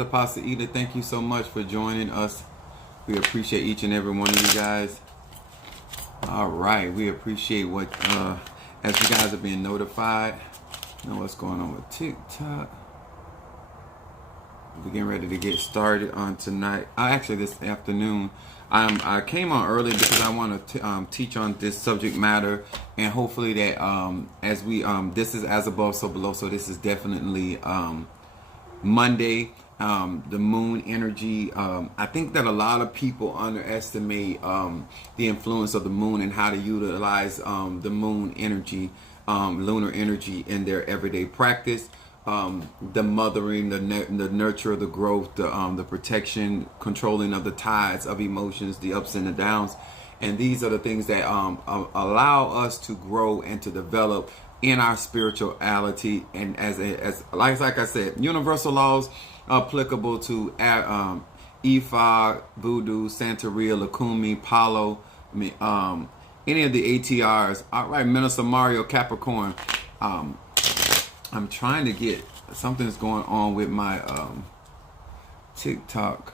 Apostle Eda, thank you so much for joining us. We appreciate each and every one of you guys. All right, we appreciate what as you guys are being notified. Know what's going on with TikTok. We're getting ready to get started on tonight. Actually, this afternoon. I came on early because I want to teach on this subject matter, and hopefully that as we this is as above so below. So this is definitely Monday. The moon energy. I think that a lot of people underestimate the influence of the moon and how to utilize the moon energy, lunar energy in their everyday practice. The mothering, the nurture, the growth, the protection, controlling of the tides of emotions, the ups and the downs. And these are the things that allow us to grow and to develop in our spirituality. And as like I said, universal laws applicable to Ifa, Voodoo, Santeria, Lakumi, Palo, any of the ATRs. All right, Minister Mario Capricorn. I'm trying to get something's going on with my TikTok.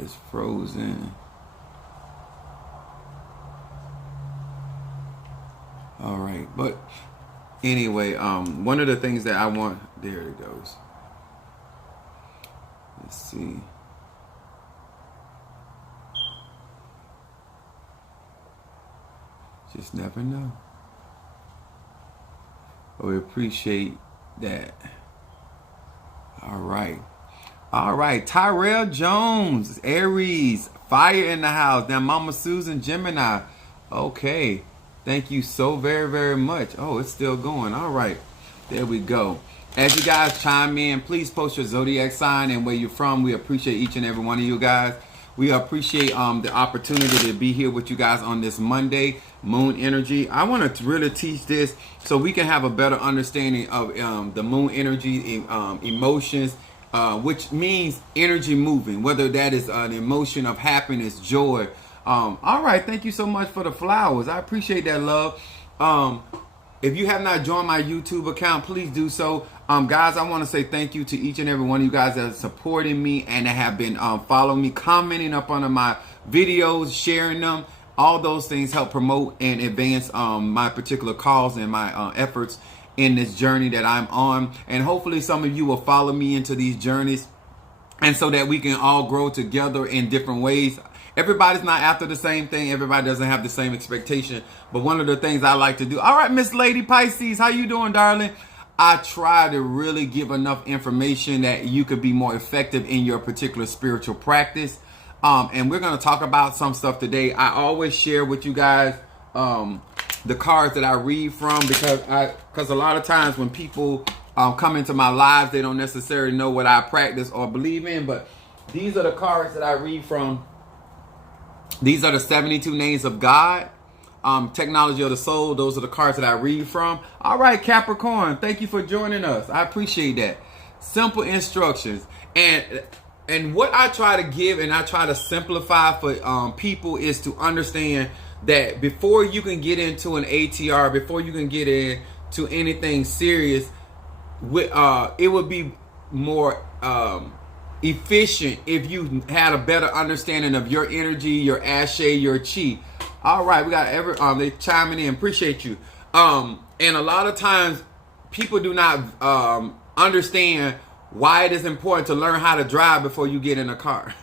It's frozen. All right, but anyway, one of the things that I want, there it goes. Let's see. Just never know. But we appreciate that. All right. All right. Tyrell Jones, Aries, fire in the house. Now, Mama Susan, Gemini. Okay. Thank you so very, very much. Oh, it's still going. All right. There we go. As you guys chime in, please post your zodiac sign and where you're from. We appreciate each and every one of you guys. We appreciate the opportunity to be here with you guys on this Monday, moon energy. I want to really teach this so we can have a better understanding of the moon energy, emotions, which means energy moving, whether that is an emotion of happiness, joy. All right, thank you so much for the flowers. I appreciate that, love. If you have not joined my YouTube account, please do so. Guys, I want to say thank you to each and every one of you guys that are supporting me and that have been following me, commenting up on my videos, sharing them. All those things help promote and advance my particular cause and my efforts in this journey that I'm on. And hopefully some of you will follow me into these journeys, and so that we can all grow together in different ways. Everybody's not after the same thing. Everybody doesn't have the same expectation. But one of the things I like to do. All right, Miss Lady Pisces, how you doing, darling? I try to really give enough information that you could be more effective in your particular spiritual practice. And we're going to talk about some stuff today. I always share with you guys the cards that I read from, because a lot of times when people come into my lives, they don't necessarily know what I practice or believe in. But these are the cards that I read from. These are the 72 names of God, technology of the soul. Those are the cards that I read from. All right, Capricorn, thank you for joining us. I appreciate that. Simple instructions. And what I try to give and I try to simplify for people is to understand that before you can get into an ATR, before you can get into anything serious, it would be more efficient if you had a better understanding of your energy, your ashe, your chi. All right, we got they chiming in. Appreciate you. And a lot of times people do not understand why it is important to learn how to drive before you get in a car.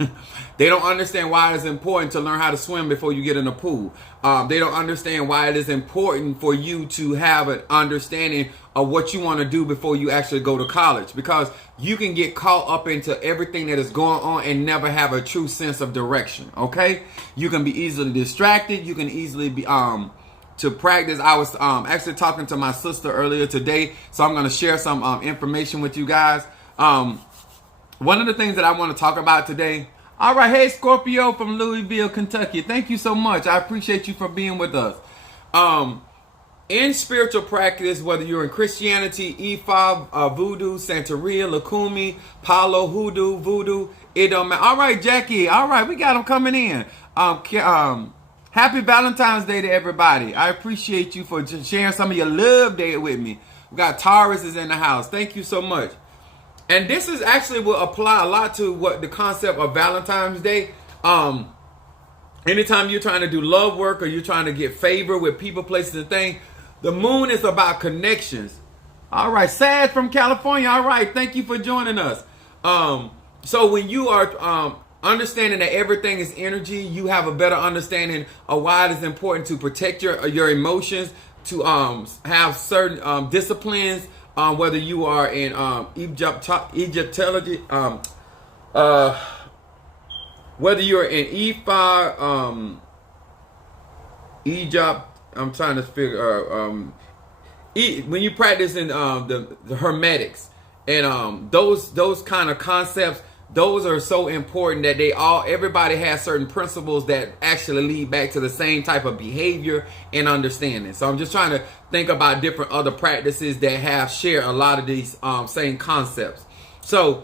They don't understand why it's important to learn how to swim before you get in a pool. They don't understand why it is important for you to have an understanding of what you want to do before you actually go to college, because you can get caught up into everything that is going on and never have a true sense of direction. Okay, you can be easily distracted. You can easily be to practice. I was actually talking to my sister earlier today, so I'm going to share some information with you guys. One of the things that I want to talk about today. All right, hey Scorpio from Louisville, Kentucky. Thank you so much. I appreciate you for being with us. In spiritual practice, whether you're in Christianity, Ifa, Voodoo, Santeria, Lakumi, Palo, Hoodoo, Voodoo, it don't matter. All right, Jackie. All right, we got them coming in. Happy Valentine's Day to everybody. I appreciate you for sharing some of your love day with me. We got Taurus is in the house. Thank you so much. And this is actually will apply a lot to what the concept of Valentine's Day. Anytime you're trying to do love work or you're trying to get favor with people, places, and things, the moon is about connections. All right, Sad from California. All right, thank you for joining us. So when you are understanding that everything is energy, you have a better understanding of why it is important to protect your emotions, to have certain disciplines, whether you are in Egyptology, whether you're in Ifa, Egypt. I'm trying to figure when you practice in the Hermetics and those kind of concepts, those are so important that everybody has certain principles that actually lead back to the same type of behavior and understanding. So I'm just trying to think about different other practices that share a lot of these same concepts. So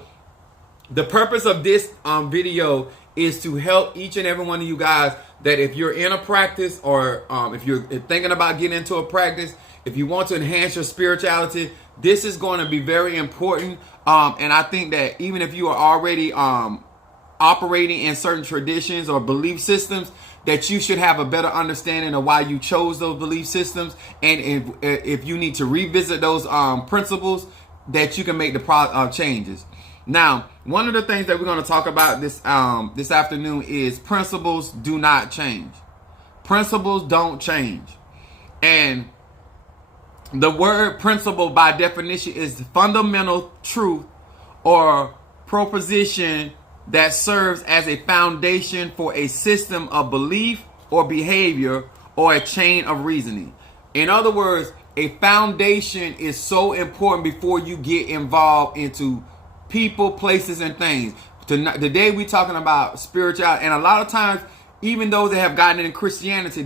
the purpose of this video is to help each and every one of you guys that if you're in a practice or if you're thinking about getting into a practice, if you want to enhance your spirituality, this is going to be very important. And I think that even if you are already operating in certain traditions or belief systems, that you should have a better understanding of why you chose those belief systems. And if you need to revisit those principles, that you can make the changes. Now, one of the things that we're going to talk about this afternoon is principles do not change. Principles don't change. And the word principle by definition is fundamental truth or proposition that serves as a foundation for a system of belief or behavior or a chain of reasoning. In other words, a foundation is so important before you get involved into people, places, and things. Today we're talking about spirituality, and a lot of times, even those that have gotten in Christianity,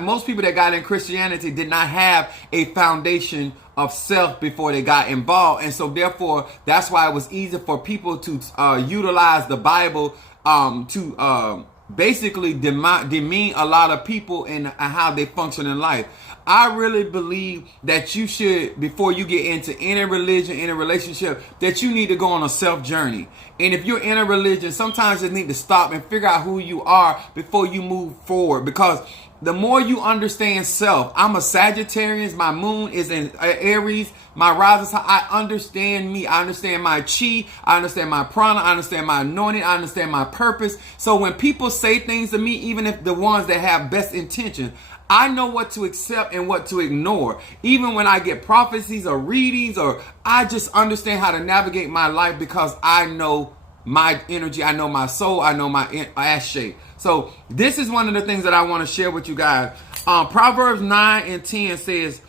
most people that got in Christianity did not have a foundation of self before they got involved. And so therefore, that's why it was easy for people to utilize the Bible to basically demean a lot of people and how they function in life. I really believe that you should, before you get into any religion, any relationship, that you need to go on a self journey. And if you're in a religion, sometimes you need to stop and figure out who you are before you move forward. Because the more you understand self, I'm a Sagittarius, my moon is in Aries, my rising, I understand me, I understand my chi, I understand my prana, I understand my anointing, I understand my purpose. So when people say things to me, even if the ones that have best intentions, I know what to accept and what to ignore. Even when I get prophecies or readings, or I just understand how to navigate my life because I know my energy, I know my soul, I know my ass shape. So this is one of the things that I want to share with you guys. Proverbs 9 and 10 says,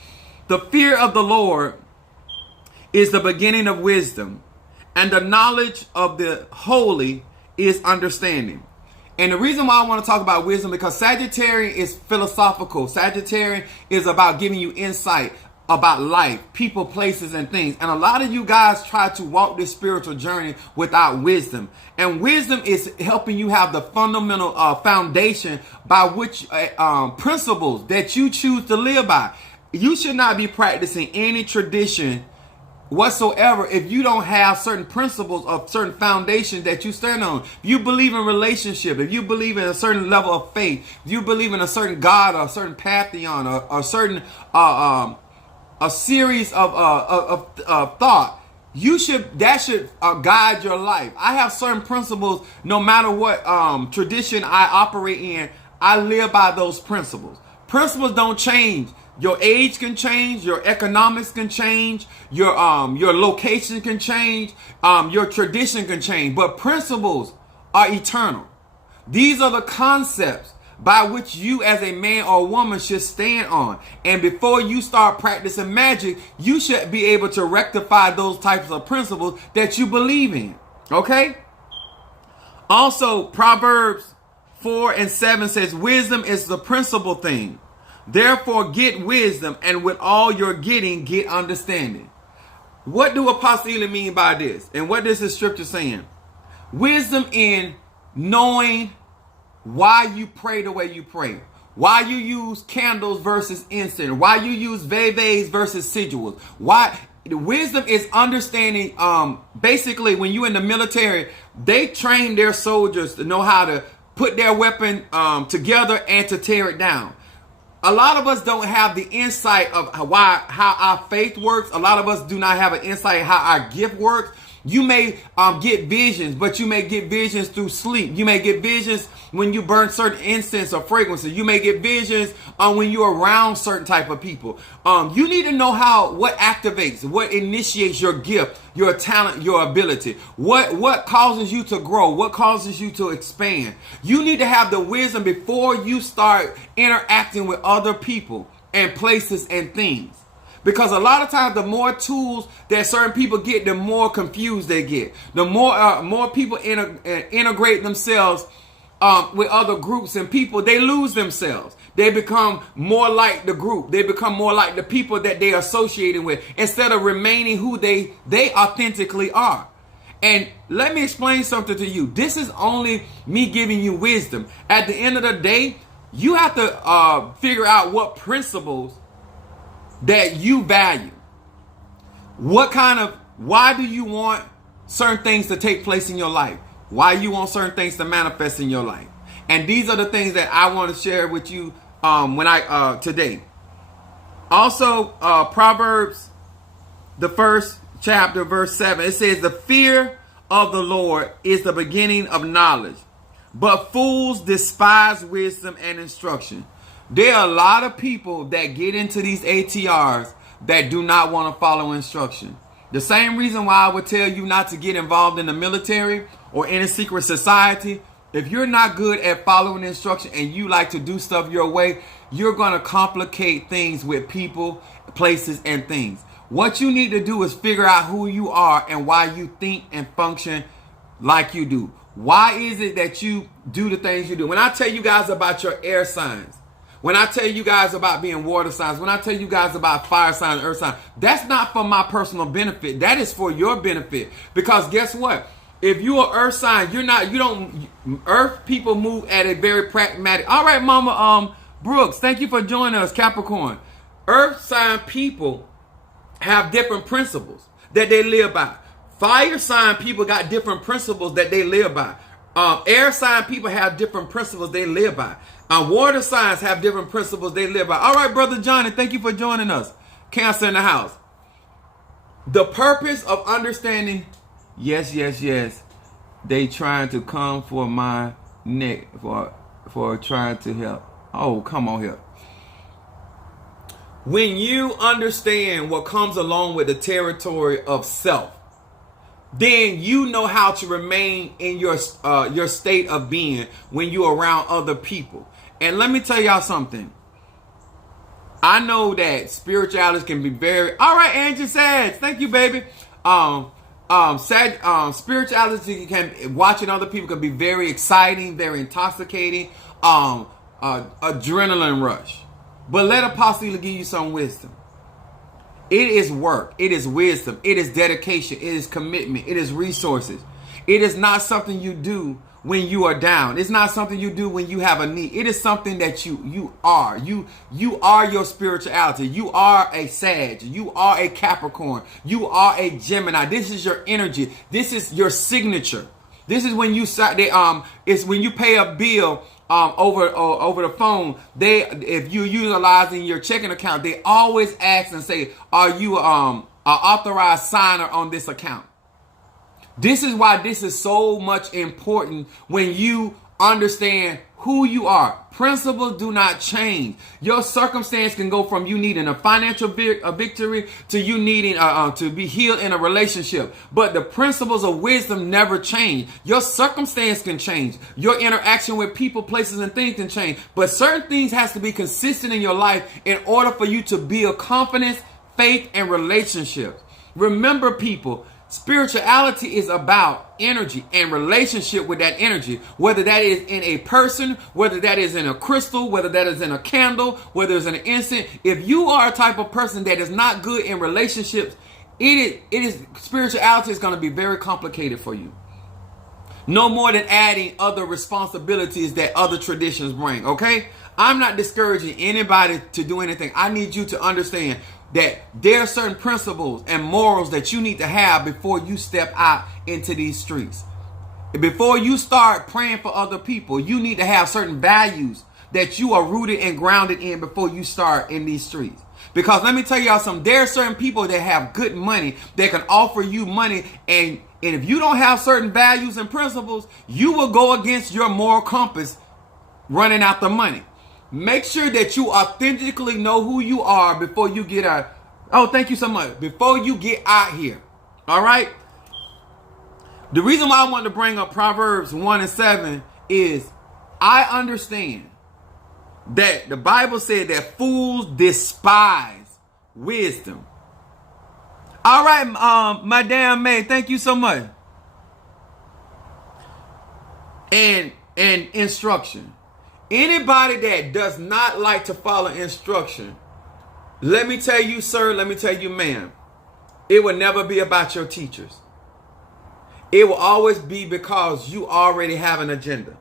the fear of the Lord is the beginning of wisdom, and the knowledge of the holy is understanding. And the reason why I want to talk about wisdom, because Sagittarius is philosophical. Sagittarius is about giving you insight about life, people, places, and things. And a lot of you guys try to walk this spiritual journey without wisdom. And wisdom is helping you have the fundamental foundation by which principles that you choose to live by. You should not be practicing any tradition whatsoever if you don't have certain principles of certain foundations that you stand on. If you believe in relationship, if you believe in a certain level of faith, if you believe in a certain God or a certain pantheon or a certain a series of thought, that should guide your life. I have certain principles. No matter what tradition I operate in, I live by those principles. Principles don't change. Your age can change, your economics can change, your location can change, your tradition can change, but principles are eternal. These are the concepts by which you as a man or woman should stand on. And before you start practicing magic, you should be able to rectify those types of principles that you believe in. Okay? Also, Proverbs 4 and 7 says, wisdom is the principal thing. Therefore get wisdom, and with all your getting, get understanding. What do Apostle Ely mean by this? And what is the scripture saying? Wisdom in knowing why you pray the way you pray. Why you use candles versus incense. Why you use veves versus sigils. Why wisdom is understanding. Basically, when you're in the military, they train their soldiers to know how to put their weapon together and to tear it down. A lot of us don't have the insight of how our faith works. A lot of us do not have an insight how our gift works. You may get visions, but you may get visions through sleep. You may get visions when you burn certain incense or fragrances. You may get visions when you're around certain type of people. You need to know what activates, what initiates your gift, your talent, your ability. What causes you to grow? What causes you to expand? You need to have the wisdom before you start interacting with other people and places and things. Because a lot of times, the more tools that certain people get, the more confused they get. The more people integrate themselves with other groups and people, they lose themselves. They become more like the group. They become more like the people that they are associated with instead of remaining who they authentically are. And let me explain something to you. This is only me giving you wisdom. At the end of the day, you have to figure out what principles that you value. Why do you want certain things to take place in your life? Why you want certain things to manifest in your life? And these are the things that I want to share with you today. Also, Proverbs, the first chapter, verse 7, it says, the fear of the Lord is the beginning of knowledge, but fools despise wisdom and instruction. There are a lot of people that get into these ATRs that do not want to follow instruction. The same reason why I would tell you not to get involved in the military or in a secret society. If you're not good at following instruction and you like to do stuff your way, you're going to complicate things with people, places, and things. What you need to do is figure out who you are and why you think and function like you do. Why is it that you do the things you do? When I tell you guys about your air signs, when I tell you guys about being water signs, when I tell you guys about fire signs, earth signs, that's not for my personal benefit. That is for your benefit. Because guess what? If you're an earth sign, earth people move at a very pragmatic. All right, Mama Brooks, thank you for joining us, Capricorn. Earth sign people have different principles that they live by. Fire sign people got different principles that they live by. Air sign people have different principles they live by. Water signs have different principles they live by. All right, Brother Johnny, thank you for joining us. Cancer in the house. The purpose of understanding, yes. They trying to come for my neck for trying to help. Oh, come on here. When you understand what comes along with the territory of self, then you know how to remain in your state of being when you're around other people. And let me tell y'all something. I know that spirituality can be very... All right, Angie Sads. Thank you, baby. Spirituality watching other people can be very exciting, very intoxicating, adrenaline rush. But let Apostle give you some wisdom. It is work. It is wisdom. It is dedication. It is commitment. It is resources. It is not something you do when you are down. It's not something you do when you have a need. It is something that you are. You are your spirituality. You are a Sag. You are a Capricorn. You are a Gemini. This is your energy. This is your signature. This is when it's when you pay a bill over the phone. If you're utilizing your checking account, they always ask and say, "Are you an authorized signer on this account?" This is why this is so much important when you understand who you are. Principles do not change. Your circumstance can go from you needing a financial victory to you needing to be healed in a relationship. But the principles of wisdom never change. Your circumstance can change. Your interaction with people, places, and things can change. But certain things has to be consistent in your life in order for you to build confidence, faith, and relationships. Remember, people, spirituality is about energy and relationship with that energy, whether that is in a person, whether that is in a crystal, whether that is in a candle, whether it's in an incense. If you are a type of person that is not good in relationships, spirituality is going to be very complicated for you. No more than adding other responsibilities that other traditions bring, okay? I'm not discouraging anybody to do anything. I need you to understand that there are certain principles and morals that you need to have before you step out into these streets. Before you start praying for other people, you need to have certain values that you are rooted and grounded in before you start in these streets. Because let me tell y'all something, there are certain people that have good money that can offer you money, and if you don't have certain values and principles, you will go against your moral compass running after money. Make sure that you authentically know who you are before you get out. Oh, thank you so much. Before you get out here. All right? The reason why I want to bring up Proverbs 1 and 7 is I understand that the Bible said that fools despise wisdom. All right, Madame May, thank you so much. And instruction. Anybody that does not like to follow instruction, let me tell you, sir, let me tell you, ma'am, it will never be about your teachers. It will always be because you already have an agenda.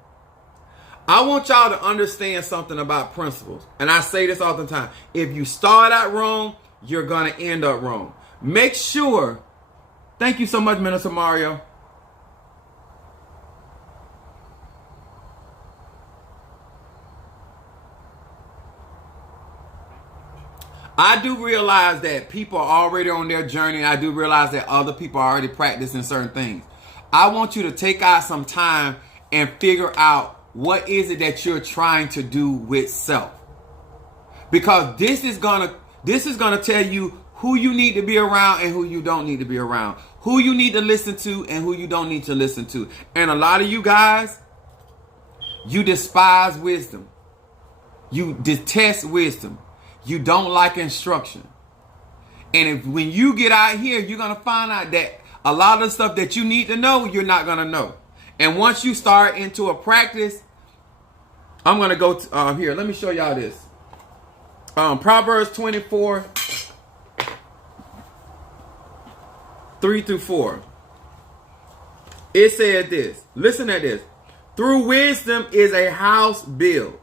I want y'all to understand something about principles. And I say this all the time. If you start out wrong, you're going to end up wrong. Make sure. Thank you so much, Minister Mario. I do realize that people are already on their journey. I do realize that other people are already practicing certain things. I want you to take out some time and figure out what is it that you're trying to do with self. Because this is gonna tell you who you need to be around and who you don't need to be around. Who you need to listen to and who you don't need to listen to. And a lot of you guys, you despise wisdom. You detest wisdom. You don't like instruction. And when you get out here, you're going to find out that a lot of the stuff that you need to know, you're not going to know. And once you start into a practice, I'm going to go to, here. Let me show y'all this. Proverbs 24, 3 through 4. It said this. Listen to this. Through wisdom is a house built.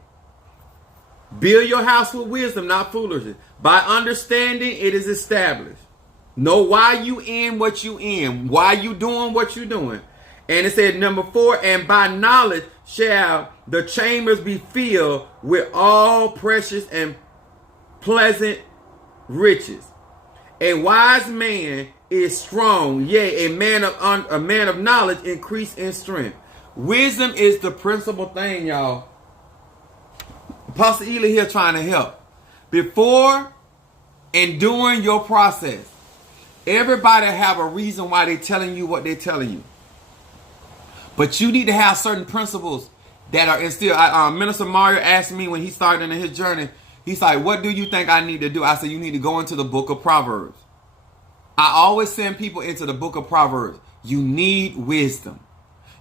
Build your house with wisdom, not foolishness. By understanding, it is established. Know why you in what you in. Why you doing what you doing. And it said, number 4, and by knowledge shall the chambers be filled with all precious and pleasant riches. A wise man is strong, yea, a man of knowledge increase in strength. Wisdom is the principal thing, y'all. Apostle Ely here trying to help. Before and during your process, everybody have a reason why they're telling you what they're telling you. But you need to have certain principles that are instilled. Minister Mario asked me when he started in his journey, he's like, what do you think I need to do? I said, you need to go into the book of Proverbs. I always send people into the book of Proverbs. You need wisdom.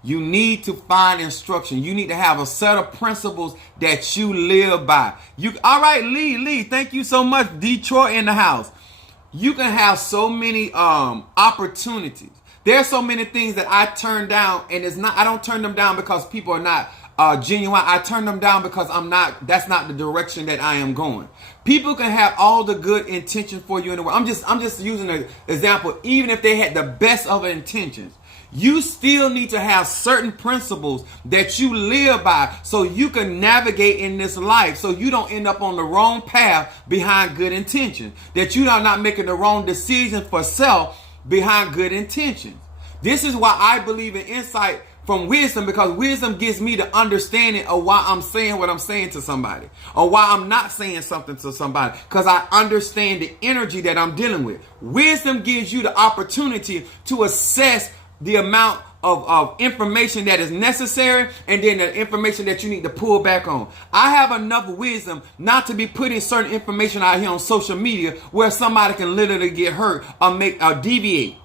You need to find instruction. You need to have a set of principles that you live by. All right, Lee, thank you so much. Detroit in the house. You can have so many opportunities. There are so many things that I turn down, and I don't turn them down because people are not genuine. I turn them down because that's not the direction that I am going. People can have all the good intentions for you in the world. I'm just using an example. Even if they had the best of intentions, you still need to have certain principles that you live by so you can navigate in this life, so you don't end up on the wrong path behind good intentions, that you are not making the wrong decision for self behind good intentions. This is why I believe in insight from wisdom, because wisdom gives me the understanding of why I'm saying what I'm saying to somebody, or why I'm not saying something to somebody, because I understand the energy that I'm dealing with. Wisdom gives you the opportunity to assess the amount of information that is necessary, and then the information that you need to pull back on. I have enough wisdom not to be putting certain information out here on social media where somebody can literally get hurt or deviate.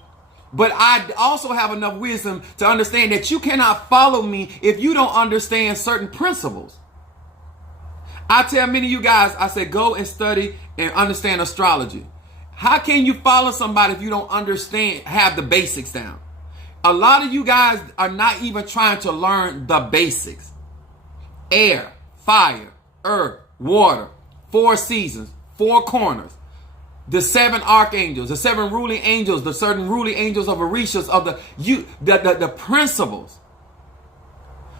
But I also have enough wisdom to understand that you cannot follow me if you don't understand certain principles. I tell many of you guys, I say, go and study and understand astrology. How can you follow somebody if you don't have the basics down? A lot of you guys are not even trying to learn the basics. Air, fire, earth, water, 4 seasons, 4 corners. the 7 archangels, the 7 ruling angels, the certain ruling angels of Orishas, of the principles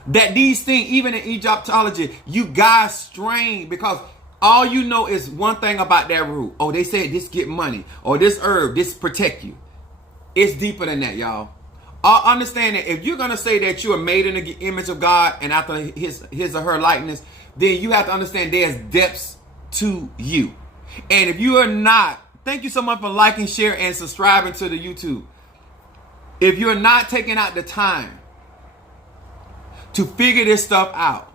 that these things, even in Egyptology, you guys strain, because all you know is one thing about that root. Oh, they said this get money, or this herb, this protect you. It's deeper than that, y'all. Understand that if you're going to say that you are made in the image of God and after his or her likeness, then you have to understand there's depths to you. And if you are not, thank you so much for liking, share, and subscribing to the YouTube. If you're not taking out the time to figure this stuff out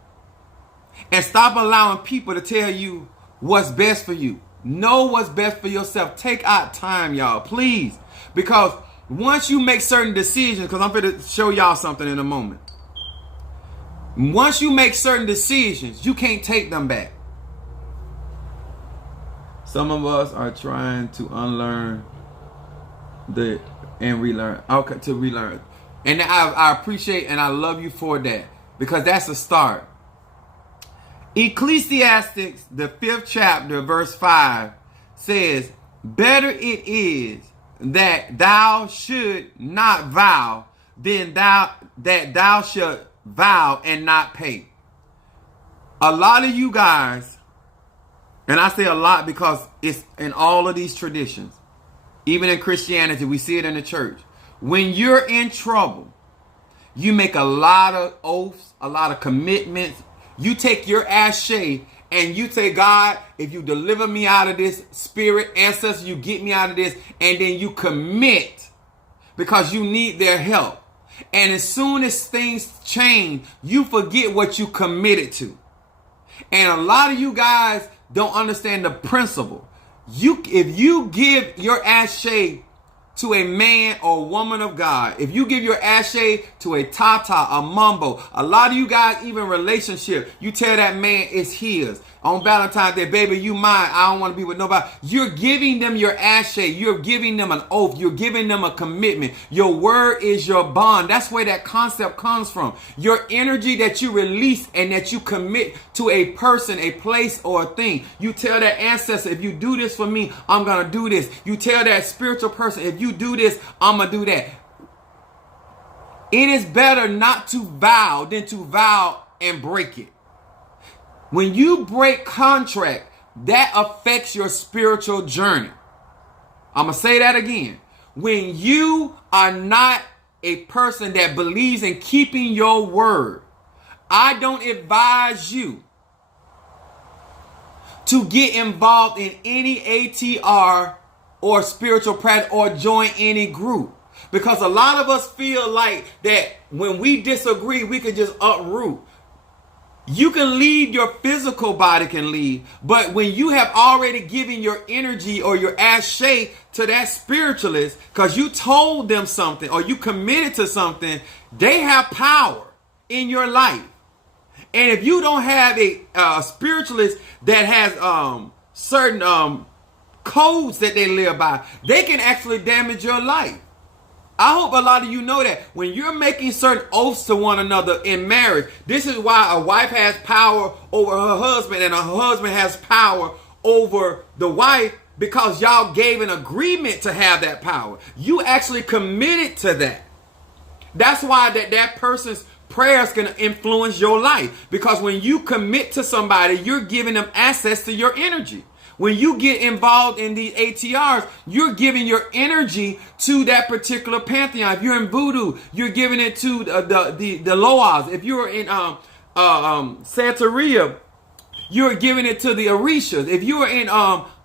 and stop allowing people to tell you what's best for you, know what's best for yourself. Take out time, y'all, please. Because once you make certain decisions, because I'm going to show y'all something in a moment. Once you make certain decisions, you can't take them back. Some of us are trying to unlearn and relearn. Okay, to relearn. And I appreciate and I love you for that, because that's a start. Ecclesiastes, the 5th chapter, verse 5 says, better it is that thou should not vow than that thou should vow and not pay. A lot of you guys, and I say a lot because it's in all of these traditions, even in Christianity, we see it in the church. When you're in trouble, you make a lot of oaths, a lot of commitments. You take your ashe and you say, God, if you deliver me out of this, spirit, ancestors, you get me out of this, and then you commit because you need their help. And as soon as things change, you forget what you committed to. And a lot of you guys don't understand the principle. If you give your ashe to a man or woman of God, if you give your ashe to a tata, a mumbo, a lot of you guys, even relationship, you tell that man it's his. On Valentine's Day, baby, you mine. I don't want to be with nobody. You're giving them your ashe. You're giving them an oath. You're giving them a commitment. Your word is your bond. That's where that concept comes from. Your energy that you release and that you commit to a person, a place, or a thing. You tell that ancestor, if you do this for me, I'm going to do this. You tell that spiritual person, if you do this, I'm going to do that. It is better not to vow than to vow and break it. When you break contract, that affects your spiritual journey. I'm going to say that again. When you are not a person that believes in keeping your word, I don't advise you to get involved in any ATR or spiritual practice or join any group. Because a lot of us feel like that when we disagree, we can just uproot. You can leave, your physical body can leave, but when you have already given your energy or your ashe to that spiritualist, because you told them something or you committed to something, they have power in your life. And if you don't have a spiritualist that has certain codes that they live by, they can actually damage your life. I hope a lot of you know that when you're making certain oaths to one another in marriage, this is why a wife has power over her husband and a husband has power over the wife, because y'all gave an agreement to have that power. You actually committed to that. That's why that person's prayers can influence your life, because when you commit to somebody, you're giving them access to your energy. When you get involved in these ATRs, you're giving your energy to that particular pantheon. If you're in voodoo, you're giving it to the Loas. If you're in Santeria, you're giving it to the Orishas. If you're in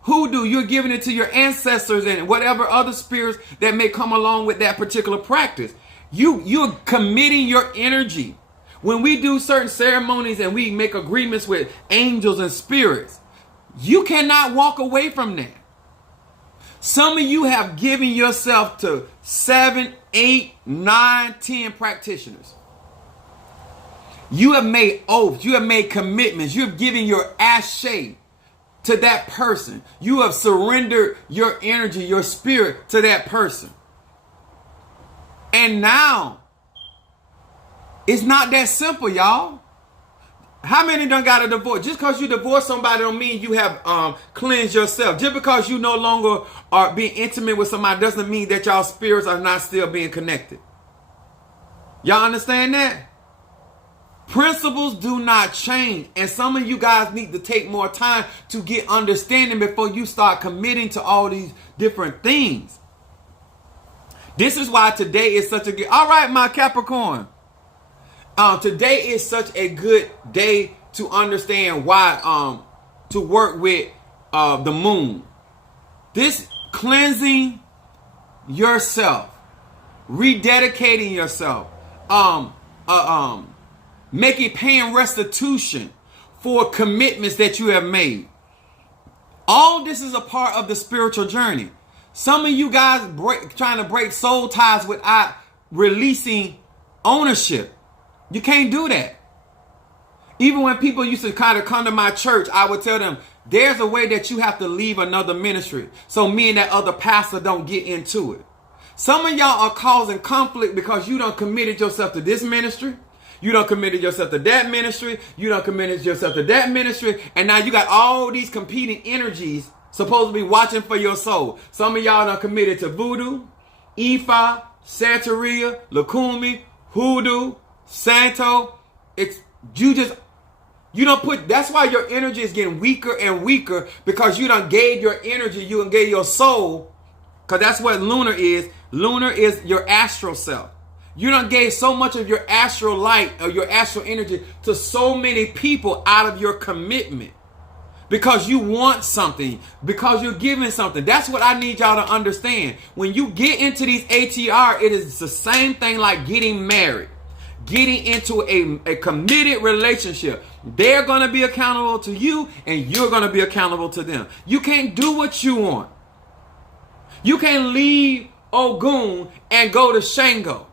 hoodoo, you're giving it to your ancestors and whatever other spirits that may come along with that particular practice. You're committing your energy. When we do certain ceremonies and we make agreements with angels and spirits, you cannot walk away from that. Some of you have given yourself to 7, 8, 9, 10 practitioners. You have made oaths. You have made commitments. You have given your ashe to that person. You have surrendered your energy, your spirit to that person. And now, it's not that simple, y'all. How many done got a divorce? Just because you divorce somebody don't mean you have cleansed yourself. Just because you no longer are being intimate with somebody doesn't mean that y'all spirits are not still being connected. Y'all understand that? Principles do not change. And some of you guys need to take more time to get understanding before you start committing to all these different things. This is why today is such a good... All right, my Capricorn. Today is such a good day to understand why to work with the moon. This cleansing yourself, rededicating yourself, paying restitution for commitments that you have made. All this is a part of the spiritual journey. Some of you guys trying to break soul ties without releasing ownership. You can't do that. Even when people used to kind of come to my church, I would tell them, there's a way that you have to leave another ministry so me and that other pastor don't get into it. Some of y'all are causing conflict because you done committed yourself to this ministry. You done committed yourself to that ministry. You done committed yourself to that ministry. And now you got all these competing energies supposed to be watching for your soul. Some of y'all done committed to voodoo, Ifa, Santeria, Lukumi, hoodoo, Santo. That's why your energy is getting weaker and weaker, because you done gave your energy, you done gave your soul, because that's what lunar is. Lunar is your astral self. You done gave so much of your astral light or your astral energy to so many people out of your commitment. Because you want something, because you're giving something. That's what I need y'all to understand. When you get into these ATR, it is the same thing like getting married. Getting into a committed relationship. They're going to be accountable to you and you're going to be accountable to them. You can't do what you want. You can't leave Ogun and go to Shango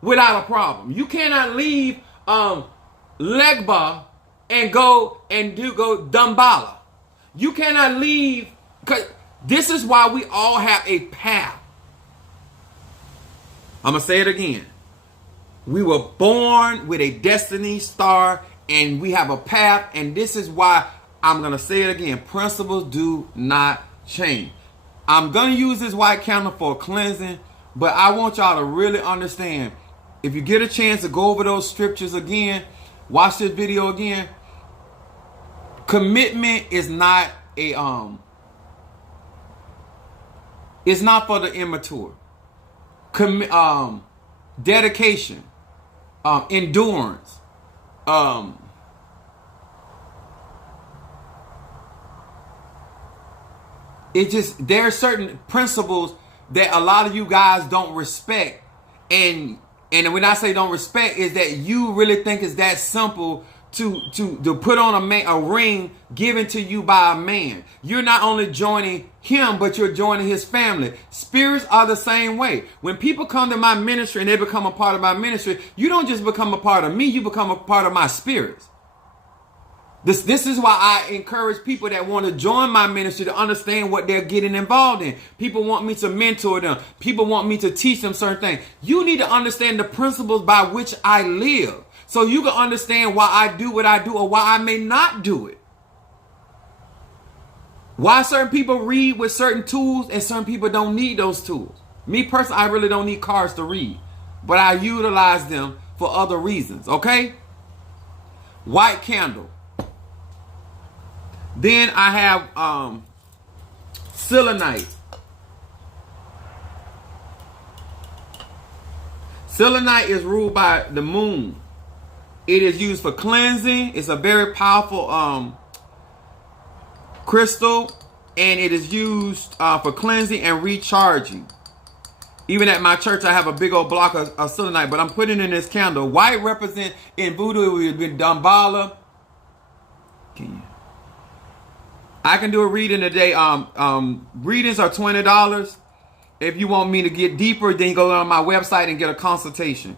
without a problem. You cannot leave Legba and go Dambala. You cannot leave, because this is why we all have a path. I'm going to say it again. We were born with a destiny star and we have a path, and this is why I'm going to say it again. Principles do not change. I'm going to use this white candle for cleansing, but I want y'all to really understand. If you get a chance to go over those scriptures again, watch this video again. Commitment is not it's not for the immature. Dedication. Endurance, there are certain principles that a lot of you guys don't respect, and when I say don't respect, is that you really think it's that simple to put on a ring given to you by a man. You're not only joining him, but you're joining his family. Spirits are the same way. When people come to my ministry and they become a part of my ministry, you don't just become a part of me, you become a part of my spirits. This is why I encourage people that want to join my ministry to understand what they're getting involved in. People want me to mentor them. People want me to teach them certain things. You need to understand the principles by which I live, so you can understand why I do what I do or why I may not do it. Why certain people read with certain tools and certain people don't need those tools. Me personally, I really don't need cards to read, but I utilize them for other reasons, okay? White candle. Then I have selenite. Selenite is ruled by the moon. It is used for cleansing. It's a very powerful crystal, and it is used for cleansing and recharging. Even at my church, I have a big old block of selenite, but I'm putting in this candle. White represent in voodoo, it would be Dambala. I can do a reading today. Readings are $20. If you want me to get deeper, then you go on my website and get a consultation.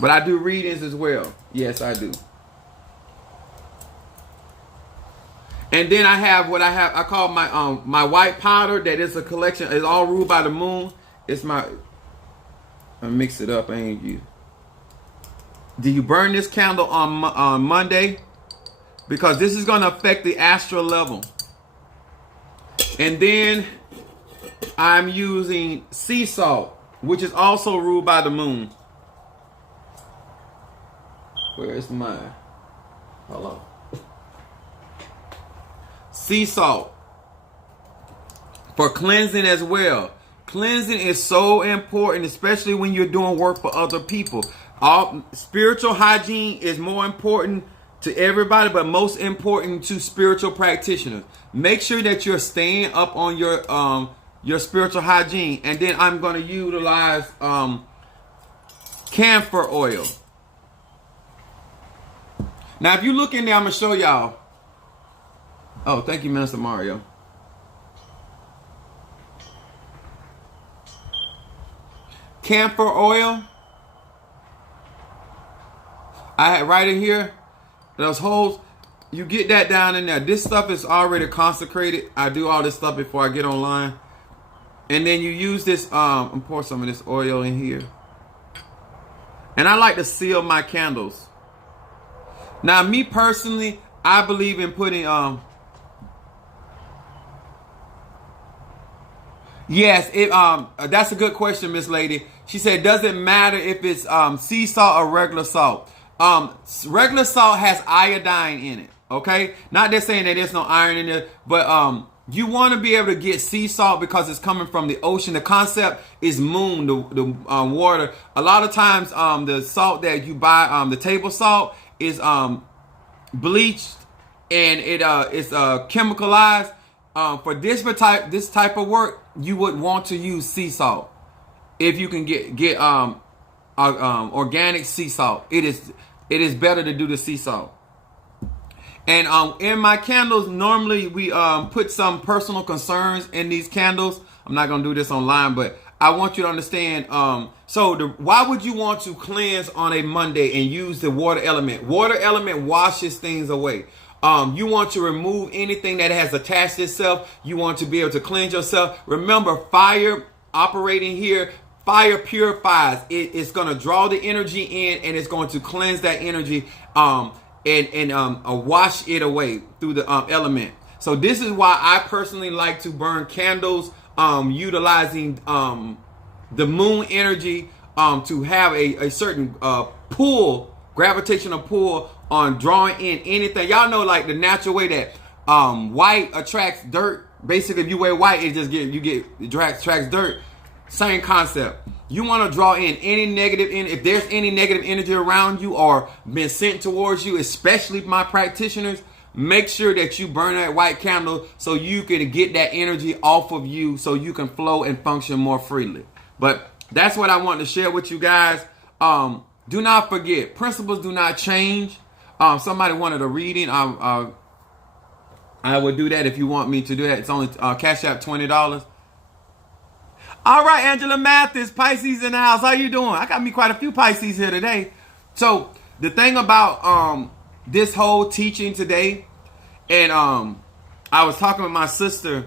But I do readings as well. Yes, I do. And then I have what I call my my white powder. That is a collection. It's all ruled by the moon. It's my. I mix it up. I ain't you. Do you burn this candle on Monday? Because this is going to affect the astral level. And then I'm using sea salt, which is also ruled by the moon. Where is mine? Hold on. Sea salt for cleansing as well. Cleansing is so important, especially when you're doing work for other people. Spiritual hygiene is more important to everybody, but most important to spiritual practitioners. Make sure that you're staying up on your spiritual hygiene. And then I'm going to utilize camphor oil. Now, if you look in there, I'm going to show y'all. Oh, thank you, Minister Mario. Camphor oil. I had right in here, those holes. You get that down in there. This stuff is already consecrated. I do all this stuff before I get online. And then you use this, and pour some of this oil in here. And I like to seal my candles. Now, me personally, I believe in putting, yes, that's a good question, Miss Lady. She said, does it matter if it's sea salt or regular salt? Regular salt has iodine in it, okay? Not just saying that there's no iron in it, but you want to be able to get sea salt because it's coming from the ocean. The concept is moon, the water. A lot of times, the salt that you buy, the table salt, is bleached and it's chemicalized. For this type of work, you would want to use sea salt. If you can get organic sea salt, it is better to do the sea salt. And in my candles, normally we put some personal concerns in these candles. I'm not gonna do this online, but I want you to understand. Why would you want to cleanse on a Monday and use the water element? Water element washes things away. You want to remove anything that has attached itself. You want to be able to cleanse yourself. Remember, fire operating here. Fire purifies. It's going to draw the energy in, and it's going to cleanse that energy and wash it away through the element. So this is why I personally like to burn candles utilizing the moon energy to have a certain gravitational pull on drawing in anything. Y'all know, like the natural way that white attracts dirt. Basically, if you wear white, it just attracts dirt. Same concept. You want to draw in any negative if there's any negative energy around you or been sent towards you, especially my practitioners, make sure that you burn that white candle so you can get that energy off of you so you can flow and function more freely. But that's what I want to share with you guys. Do not forget, principles do not change. Somebody wanted a reading. I would do that if you want me to do that. It's only Cash App $20. All right, Angela Mathis, Pisces in the house. How you doing? I got me quite a few Pisces here today. So the thing about this whole teaching today, and I was talking with my sister,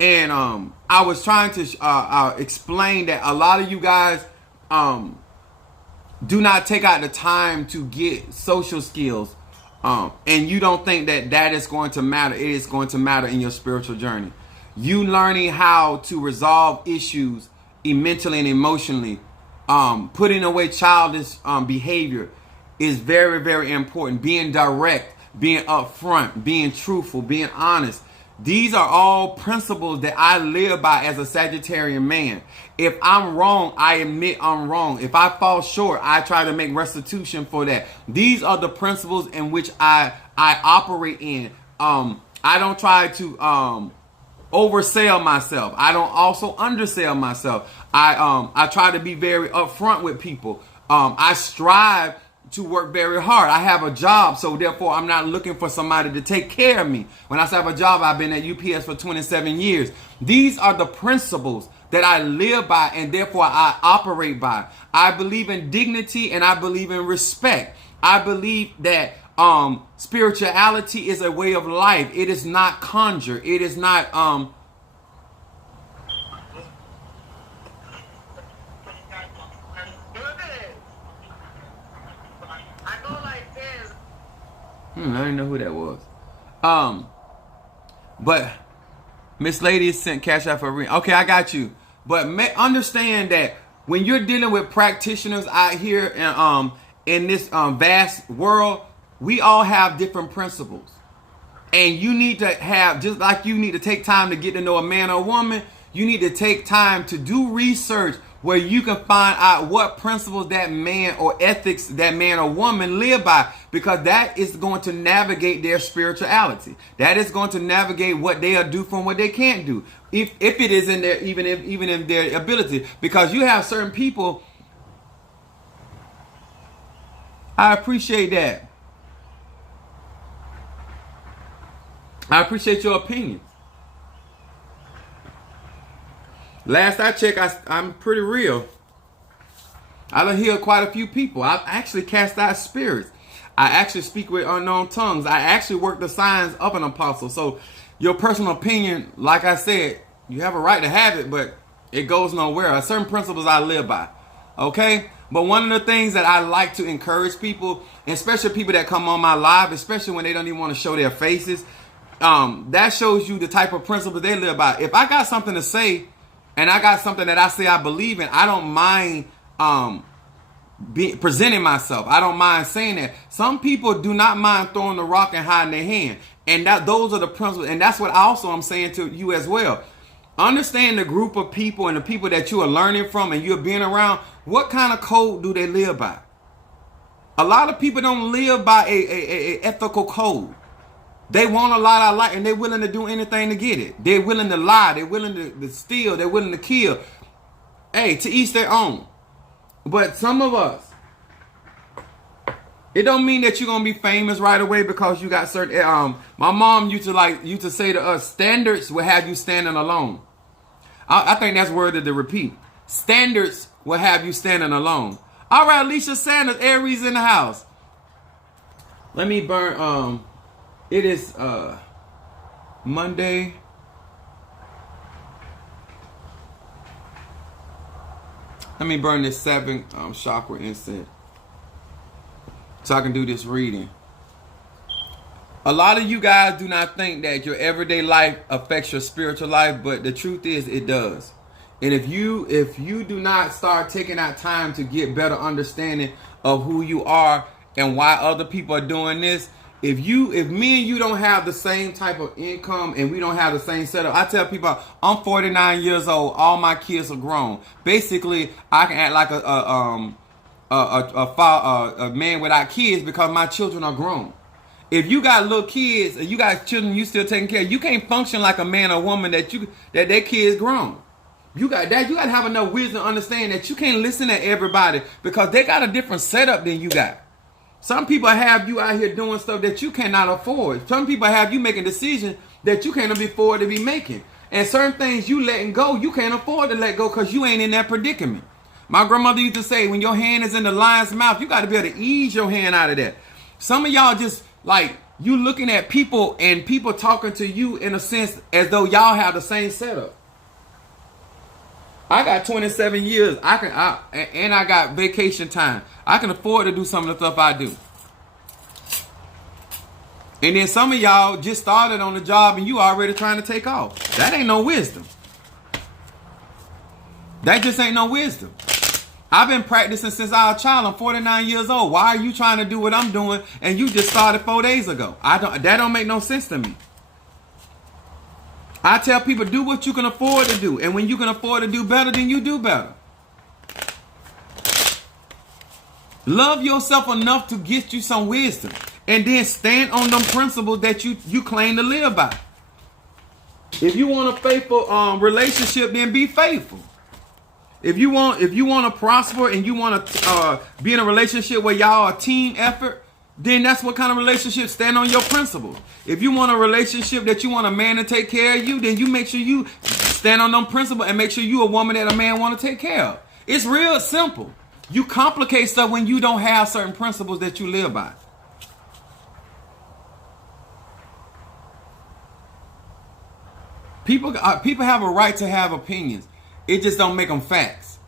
and I was trying to explain that a lot of you guys do not take out the time to get social skills, and you don't think that is going to matter. It is going to matter in your spiritual journey. You learning how to resolve issues mentally and emotionally, putting away childish behavior is very, very important. Being direct, being upfront, being truthful, being honest. These are all principles that I live by as a Sagittarian man. If I'm wrong, I admit I'm wrong. If I fall short, I try to make restitution for that. These are the principles in which I operate in. I don't try to oversell myself. I don't also undersell myself. I try to be very upfront with people. I strive to work very hard. I have a job, so therefore I'm not looking for somebody to take care of me. When I say I have a job, I've been at UPS for 27 years. These are the principles that I live by, and therefore I operate by. I believe in dignity, and I believe in respect. I believe that spirituality is a way of life. It is not conjure. It is not I didn't know who that was. But Miss Lady sent cash out for a ring. Okay, I got you. But understand that when you're dealing with practitioners out here in this vast world, we all have different principles. And you need to have, just like you need to take time to get to know a man or a woman, you need to take time to do research where you can find out what principles that man or ethics that man or woman live by, because that is going to navigate their spirituality. That is going to navigate what they'll do from what they can't do, if it is in their even in their ability. Because you have certain people. I appreciate that. I appreciate your opinions. Last I checked, I'm pretty real. I done healed quite a few people. I actually cast out spirits. I actually speak with unknown tongues. I actually work the signs of an apostle. So your personal opinion, like I said, you have a right to have it, but it goes nowhere. Certain principles I live by. Okay? But one of the things that I like to encourage people, especially people that come on my live, especially when they don't even want to show their faces, that shows you the type of principles they live by. If I got something to say, and I got something that I say I believe in, I don't mind presenting myself. I don't mind saying that. Some people do not mind throwing the rock and hiding their hand. And those are the principles. And that's what also I'm saying to you as well. Understand the group of people and the people that you are learning from and you're being around. What kind of code do they live by? A lot of people don't live by a ethical code. They want a lot of light and they're willing to do anything to get it. They're willing to lie. They're willing to steal. They're willing to kill. Hey, to each their own. But some of us, it don't mean that you're going to be famous right away because you got certain... my mom used to say to us, standards will have you standing alone. I think that's worthy to repeat. Standards will have you standing alone. All right, Alicia Sanders, Aries in the house. Let me burn... It is Monday. Let me burn this 7 chakra incense so I can do this reading. A lot of you guys do not think that your everyday life affects your spiritual life, but the truth is it does. And if you do not start taking out time to get better understanding of who you are and why other people are doing this, if me and you don't have the same type of income and we don't have the same setup, I tell people I'm 49 years old. All my kids are grown. Basically, I can act like a man without kids because my children are grown. If you got little kids and you got children you still taking care of, you can't function like a man or woman that their kids grown. You got to have enough wisdom to understand that you can't listen to everybody because they got a different setup than you got. Some people have you out here doing stuff that you cannot afford. Some people have you making decisions that you can't afford to be making. And certain things you letting go, you can't afford to let go because you ain't in that predicament. My grandmother used to say, when your hand is in the lion's mouth, you got to be able to ease your hand out of that. Some of y'all just like, you looking at people and people talking to you in a sense as though y'all have the same setup. I got 27 years. And I got vacation time. I can afford to do some of the stuff I do. And then some of y'all just started on the job and you already trying to take off. That ain't no wisdom. That just ain't no wisdom. I've been practicing since I was a child. I'm 49 years old. Why are you trying to do what I'm doing and you just started 4 days ago? That don't make no sense to me. I tell people, do what you can afford to do. And when you can afford to do better, then you do better. Love yourself enough to get you some wisdom. And then stand on them principles that you claim to live by. If you want a faithful relationship, then be faithful. If you want to prosper and you want to be in a relationship where y'all are a team effort, then that's what kind of relationship. Stand on your principles. If you want a relationship that you want a man to take care of you, then you make sure you stand on them principles and make sure you a woman that a man want to take care of. It's real simple. You complicate stuff when you don't have certain principles that you live by. People have a right to have opinions. It just don't make them facts.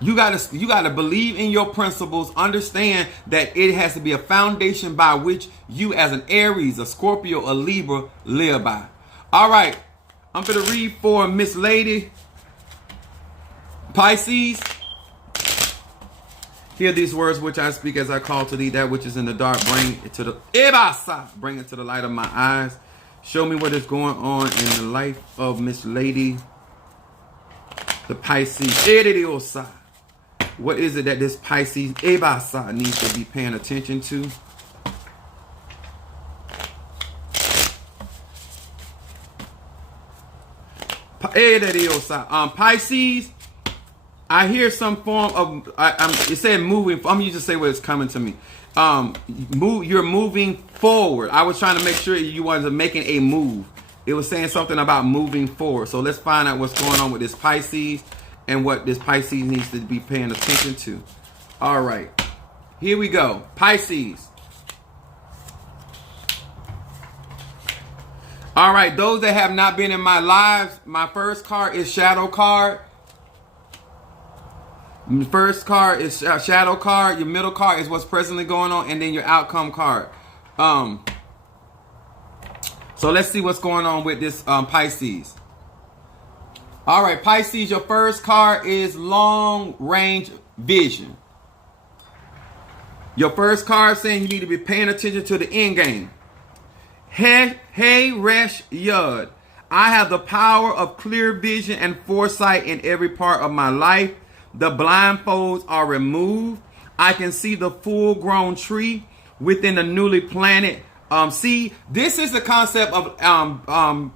You gotta believe in your principles. Understand that it has to be a foundation by which you, as an Aries, a Scorpio, a Libra, live by. All right, I'm gonna read for Miss Lady Pisces. Hear these words which I speak as I call to thee that which is in the dark. Bring it to the light of my eyes. Show me what is going on in the life of Miss Lady the Pisces. What is it that this Pisces needs to be paying attention to? Pisces, I hear some form of, it said moving. I'm going to just say what it's coming to me. You're moving forward. I was trying to make sure you wasn't making a move. It was saying something about moving forward. So let's find out what's going on with this Pisces and what this Pisces needs to be paying attention to. All right. Here we go. Pisces. All right. Those that have not been in my lives, my first card is Shadow card. The first card is Shadow card. Your middle card is what's presently going on. And then your outcome card. So let's see what's going on with this Pisces. All right, Pisces, your first card is long range vision. Your first card saying you need to be paying attention to the end game. Hey, Resh Yud. I have the power of clear vision and foresight in every part of my life. The blindfolds are removed. I can see the full grown tree within the newly planted. See, this is the concept of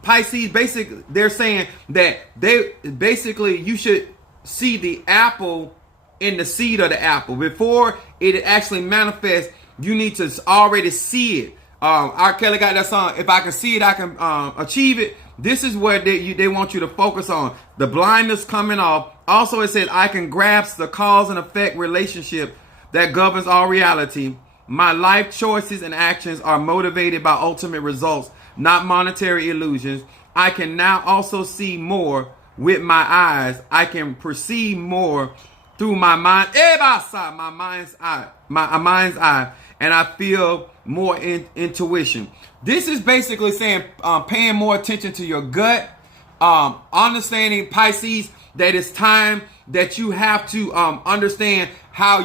Pisces. Basically, they're saying that you should see the apple in the seed of the apple before it actually manifests. You need to already see it. R. Kelly got that song. If I can see it, I can achieve it. This is what they want you to focus on. The blindness coming off. Also, it said I can grasp the cause and effect relationship that governs all reality. My life choices and actions are motivated by ultimate results, not monetary illusions. I can now also see more with my eyes. I can perceive more through my mind, my mind's eye, and I feel more intuition. This is basically saying paying more attention to your gut, understanding, Pisces, that it's time that you have to understand how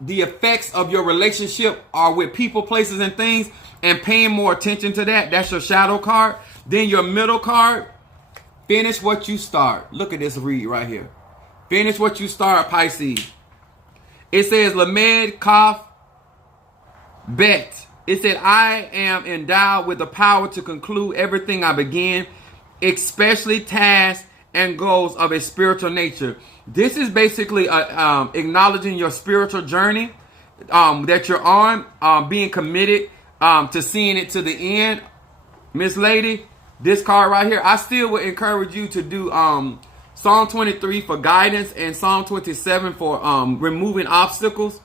the effects of your relationship are with people, places, and things, and paying more attention to that. That's your shadow card. Then your middle card, finish what you start. Look at this read right here. Finish what you start, Pisces. It says, Lamed Kaf Bet. It said, I am endowed with the power to conclude everything I begin, especially tasks and goals of a spiritual nature. This is basically acknowledging your spiritual journey that you're on, being committed to seeing it to the end. Miss Lady, this card right here, I still would encourage you to do Psalm 23 for guidance and Psalm 27 for removing obstacles.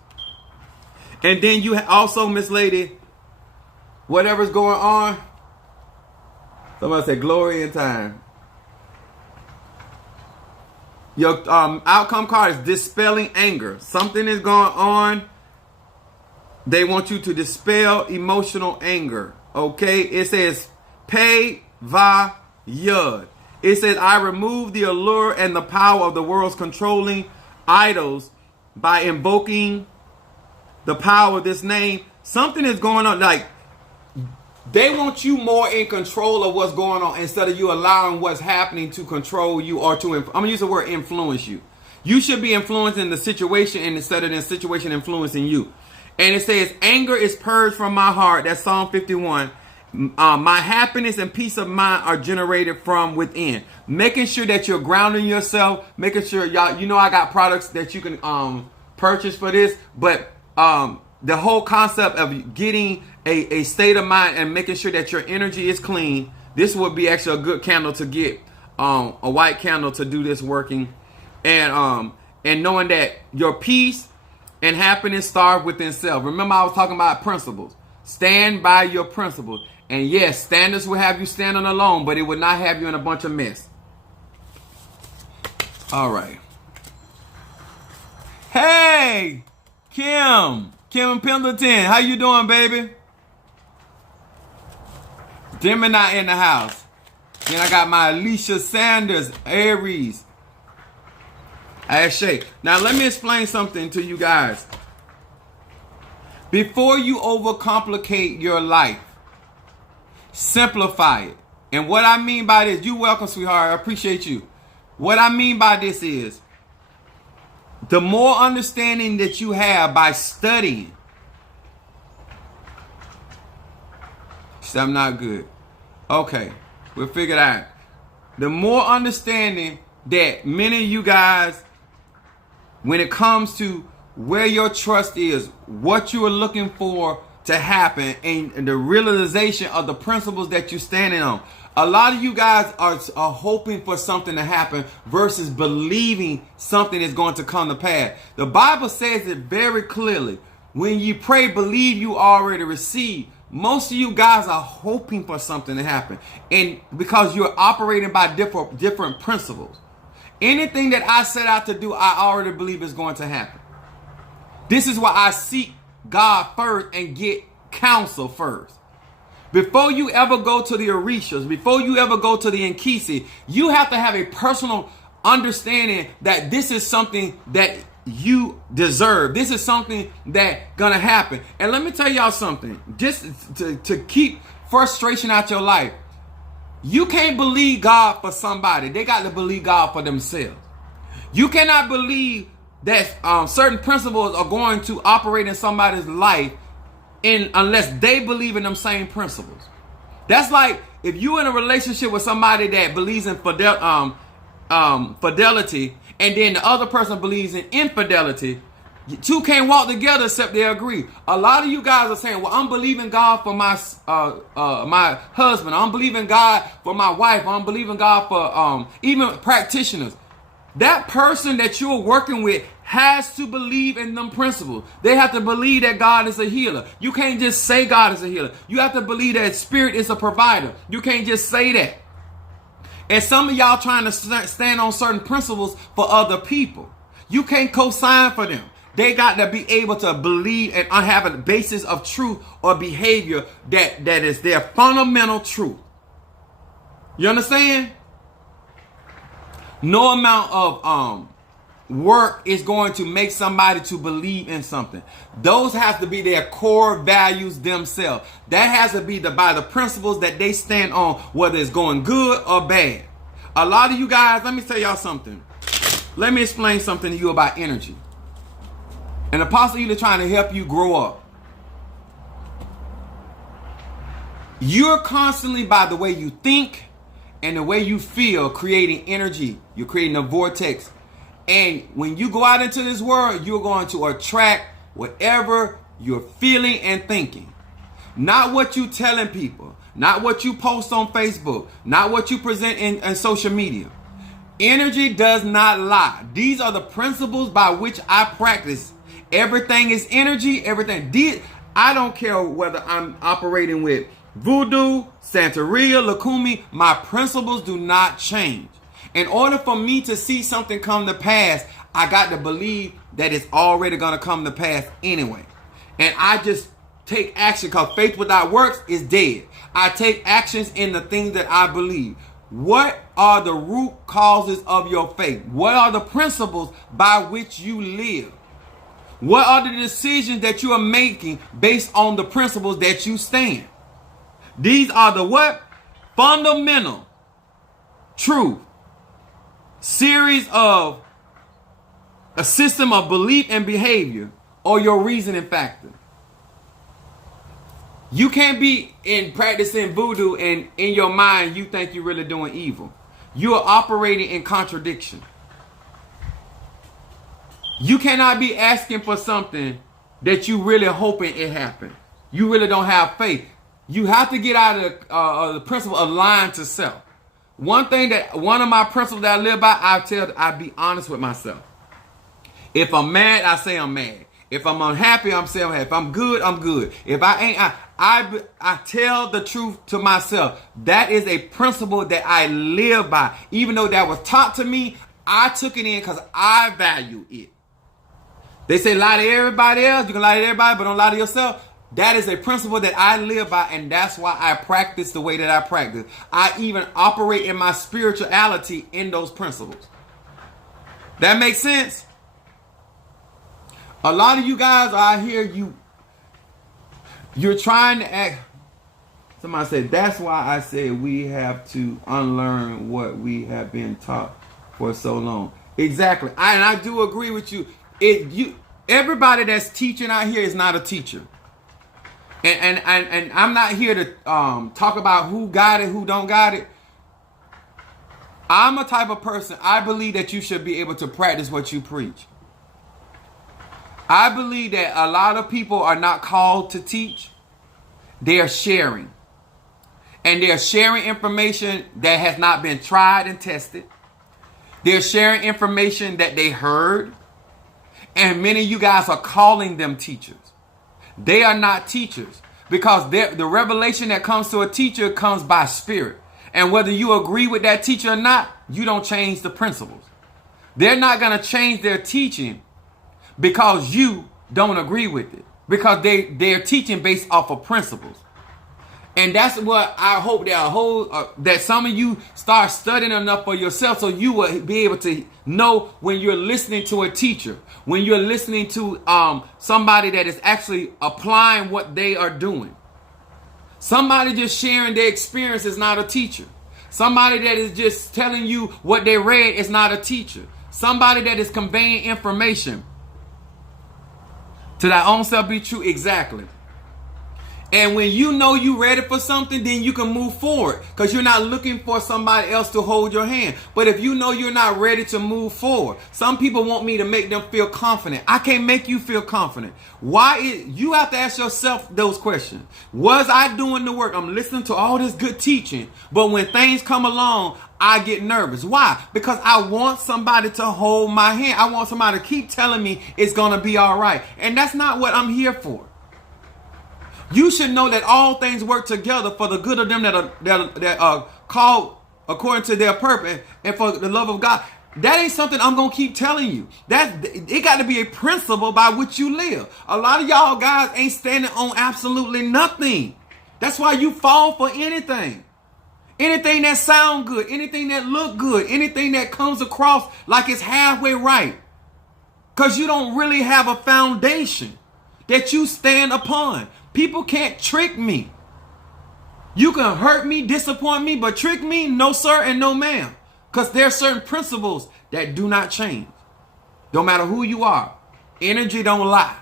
And then you also, Miss Lady, whatever's going on, somebody said glory in time. Your outcome card is dispelling anger. Something is going on. They want you to dispel emotional anger. Okay? It says, Pei Va Yud. It says, I remove the allure and the power of the world's controlling idols by invoking the power of this name. Something is going on. Like, they want you more in control of what's going on instead of you allowing what's happening to control you or to, I'm going to use the word influence you. You should be influencing the situation instead of the situation influencing you. And it says, anger is purged from my heart. That's Psalm 51. My happiness and peace of mind are generated from within. Making sure that you're grounding yourself. Making sure y'all, you know, I got products that you can purchase for this. But the whole concept of getting a state of mind and making sure that your energy is clean. This would be actually a good candle to get, a white candle to do this working. And knowing that your peace and happiness start within self. Remember, I was talking about principles. Stand by your principles. And yes, standards will have you standing alone, but it would not have you in a bunch of mess. All right. Hey, Kim Pendleton, how you doing, baby? Gemini in the house. Then I got my Alicia Sanders, Aries. Shay. Now let me explain something to you guys. Before you overcomplicate your life, simplify it. And what I mean by this, you welcome, sweetheart. I appreciate you. What I mean by this is, the more understanding that you have by studying. I'm not good. Okay, we'll figure it out. The more understanding that many of you guys, when it comes to where your trust is, what you are looking for to happen, and the realization of the principles that you're standing on. A lot of you guys are hoping for something to happen versus believing something is going to come to pass. The Bible says it very clearly. When you pray, believe you already received. Most of you guys are hoping for something to happen, and because you're operating by different principles. Anything that I set out to do, I already believe is going to happen. This is why I seek God first and get counsel first. Before you ever go to the Orishas, before you ever go to the Nkisi, you have to have a personal understanding that this is something that you deserve. This is something that gonna happen. And let me tell y'all something, just to keep frustration out your life. You can't believe God for somebody. They got to believe God for themselves. You cannot believe that certain principles are going to operate in somebody's life unless they believe in them same principles. That's like if you're in a relationship with somebody that believes in fidelity, and then the other person believes in infidelity. You two can't walk together except they agree. A lot of you guys are saying, well, I'm believing God for my my husband. I'm believing God for my wife. I'm believing God for even practitioners. That person that you're working with has to believe in them principles. They have to believe that God is a healer. You can't just say God is a healer. You have to believe that Spirit is a provider. You can't just say that. And some of y'all trying to stand on certain principles for other people. You can't co-sign for them. They got to be able to believe and have a basis of truth or behavior that is their fundamental truth. You understand? No amount of work is going to make somebody to believe in something. Those have to be their core values themselves. That has to be by the principles that they stand on, whether it's going good or bad. A lot of you guys, let me tell y'all something. Let me explain something to you about energy. And Apostle Ela trying to help you grow up. You're constantly, by the way you think and the way you feel, creating energy. You're creating a vortex. And when you go out into this world, you're going to attract whatever you're feeling and thinking. Not what you telling people. Not what you post on Facebook. Not what you present in social media. Energy does not lie. These are the principles by which I practice. Everything is energy. Everything. I don't care whether I'm operating with voodoo, Santeria, Lakumi. My principles do not change. In order for me to see something come to pass, I got to believe that it's already going to come to pass anyway. And I just take action, because faith without works is dead. I take actions in the things that I believe. What are the root causes of your faith? What are the principles by which you live? What are the decisions that you are making based on the principles that you stand? These are the what? Fundamental truth. Series of a system of belief and behavior, or your reasoning factor. You can't be in practicing voodoo and in your mind you think you're really doing evil. You are operating in contradiction. You cannot be asking for something that you really hoping it happen. You really don't have faith. You have to get out of the principle of lying to self. One of my principles that I live by, I be honest with myself. If I'm mad, I say I'm mad. If I'm unhappy, I'm saying I'm happy. If I'm good, I'm good. If I ain't, I tell the truth to myself. That is a principle that I live by. Even though that was taught to me, I took it in because I value it. They say lie to everybody else. You can lie to everybody, but don't lie to yourself. That is a principle that I live by, and that's why I practice the way that I practice. I even operate in my spirituality in those principles. That makes sense? A lot of you guys are here, you're trying to act. Somebody said, that's why I said we have to unlearn what we have been taught for so long. Exactly. And I do agree with you. Everybody that's teaching out here is not a teacher. And I'm not here to talk about who got it, who don't got it. I'm a type of person, I believe that you should be able to practice what you preach. I believe that a lot of people are not called to teach. They are sharing. And they're sharing information that has not been tried and tested. They're sharing information that they heard. And many of you guys are calling them teachers. They are not teachers, because the revelation that comes to a teacher comes by spirit. And whether you agree with that teacher or not, you don't change the principles. They're not going to change their teaching because you don't agree with it, because they're teaching based off of principles. And that's what I hope that some of you start studying enough for yourself, so you will be able to know when you're listening to a teacher, when you're listening to somebody that is actually applying what they are doing. Somebody just sharing their experience is not a teacher. Somebody that is just telling you what they read is not a teacher. Somebody that is conveying information to thy own self be true. Exactly. And when you know you're ready for something, then you can move forward, because you're not looking for somebody else to hold your hand. But if you know you're not ready to move forward, some people want me to make them feel confident. I can't make you feel confident. You have to ask yourself those questions. Was I doing the work? I'm listening to all this good teaching, but when things come along, I get nervous. Why? Because I want somebody to hold my hand. I want somebody to keep telling me it's going to be all right. And that's not what I'm here for. You should know that all things work together for the good of them that are called according to their purpose and for the love of God. That ain't something I'm going to keep telling you. It got to be a principle by which you live. A lot of y'all guys ain't standing on absolutely nothing. That's why you fall for anything. Anything that sound good, anything that look good, anything that comes across like it's halfway right. Because you don't really have a foundation that you stand upon. People can't trick me. You can hurt me, disappoint me, but trick me, no sir and no ma'am. Because there are certain principles that do not change. No matter who you are, energy don't lie.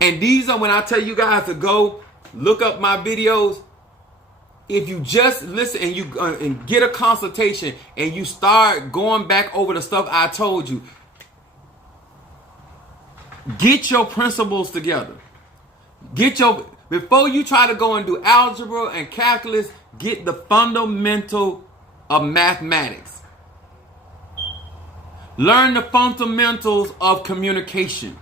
And these are when I tell you guys to go look up my videos. If you just listen and you and get a consultation and you start going back over the stuff I told you, get your principles together. Before you try to go and do algebra and calculus, get the fundamental of mathematics. Learn the fundamentals of communication.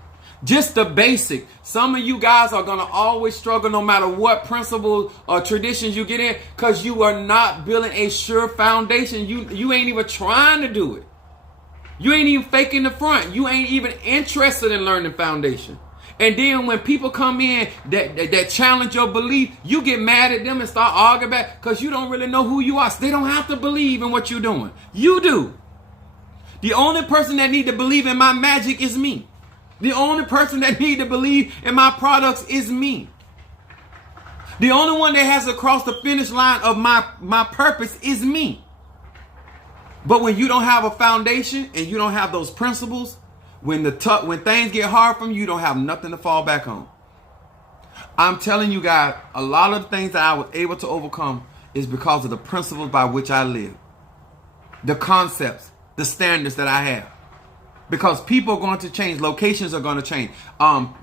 Just the basic. Some of you guys are going to always struggle no matter what principles or traditions you get in, because you are not building a sure foundation. You ain't even trying to do it. You ain't even faking the front. You ain't even interested in learning foundation. And then when people come in that challenge your belief, you get mad at them and start arguing back because you don't really know who you are. So they don't have to believe in what you're doing. You do. The only person that need to believe in my magic is me. The only person that need to believe in my products is me. The only one that has to cross the finish line of my purpose is me. But when you don't have a foundation and you don't have those principles, when things get hard from you, you don't have nothing to fall back on. I'm telling you guys, a lot of the things that I was able to overcome is because of the principles by which I live. The concepts, the standards that I have. Because people are going to change. Locations are going to change.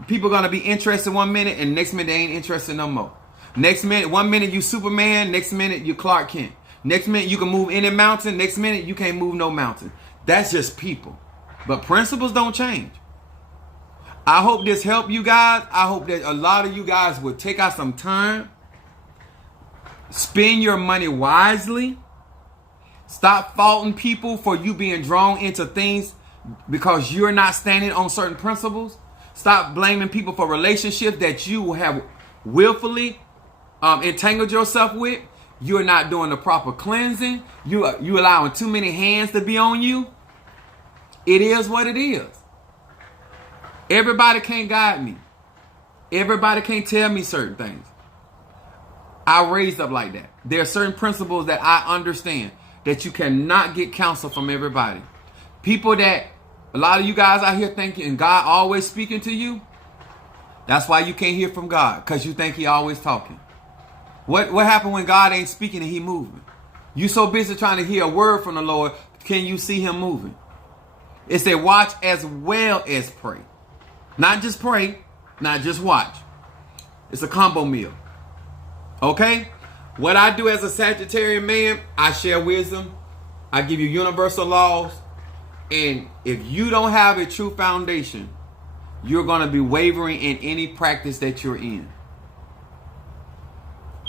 People are going to be interested 1 minute and next minute they ain't interested no more. Next minute, 1 minute you Superman, next minute you Clark Kent. Next minute you can move any mountain, next minute you can't move no mountain. That's just people. But principles don't change. I hope this helped you guys. I hope that a lot of you guys would take out some time. Spend your money wisely. Stop faulting people for you being drawn into things because you're not standing on certain principles. Stop blaming people for relationships that you have willfully entangled yourself with. You're not doing the proper cleansing. You allowing too many hands to be on you. It is what it is. Everybody can't guide me. Everybody can't tell me certain things. I raised up like that. There are certain principles that I understand that you cannot get counsel from everybody. People that, a lot of you guys out here thinking God always speaking to you. That's why you can't hear from God, because you think he always talking. What happened when God ain't speaking and he moving? You so busy trying to hear a word from the Lord, can you see him moving? It said watch as well as pray. Not just pray, not just watch. It's a combo meal. Okay? What I do as a Sagittarian man, I share wisdom. I give you universal laws. And if you don't have a true foundation, you're going to be wavering in any practice that you're in.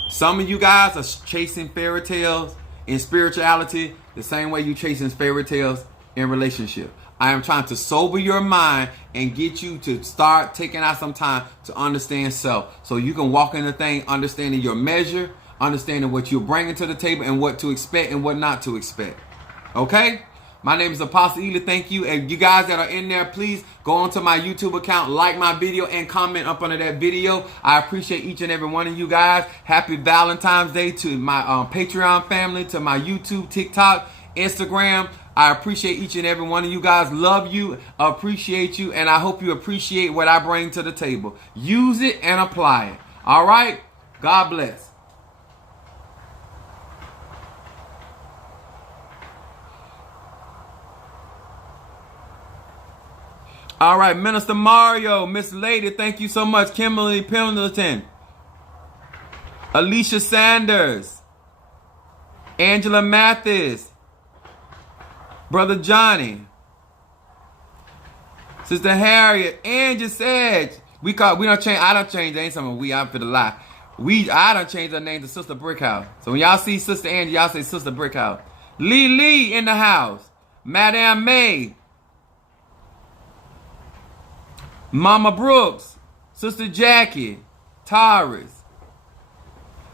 Some of you guys are chasing fairy tales in spirituality the same way you chasing fairy tales in relationship. I am trying to sober your mind and get you to start taking out some time to understand self, so you can walk in the thing understanding your measure, understanding what you're bringing to the table and what to expect and what not to expect. Okay? My name is Apostle Ely. Thank you. And you guys that are in there, please go onto my YouTube account, like my video, and comment up under that video. I appreciate each and every one of you guys. Happy Valentine's Day to my Patreon family, to my YouTube, TikTok, Instagram. I appreciate each and every one of you guys. Love you, appreciate you, and I hope you appreciate what I bring to the table. Use it and apply it. All right? God bless. All right, Minister Mario, Miss Lady, thank you so much. Kimberly Pendleton, Alicia Sanders, Angela Mathis, Brother Johnny, Sister Harriet, Angie Sedge. We don't change. I don't change. Ain't something we. I'm for the lie. I don't change her name to Sister Brickhouse. So when y'all see Sister Angie, y'all say Sister Brickhouse. Lee in the house. Madame May. Mama Brooks, Sister Jackie, Taurus,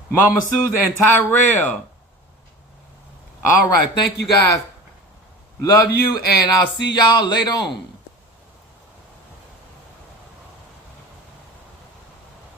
Mama Susan, and Tyrell. All right, thank you guys. Love you, and I'll see y'all later on.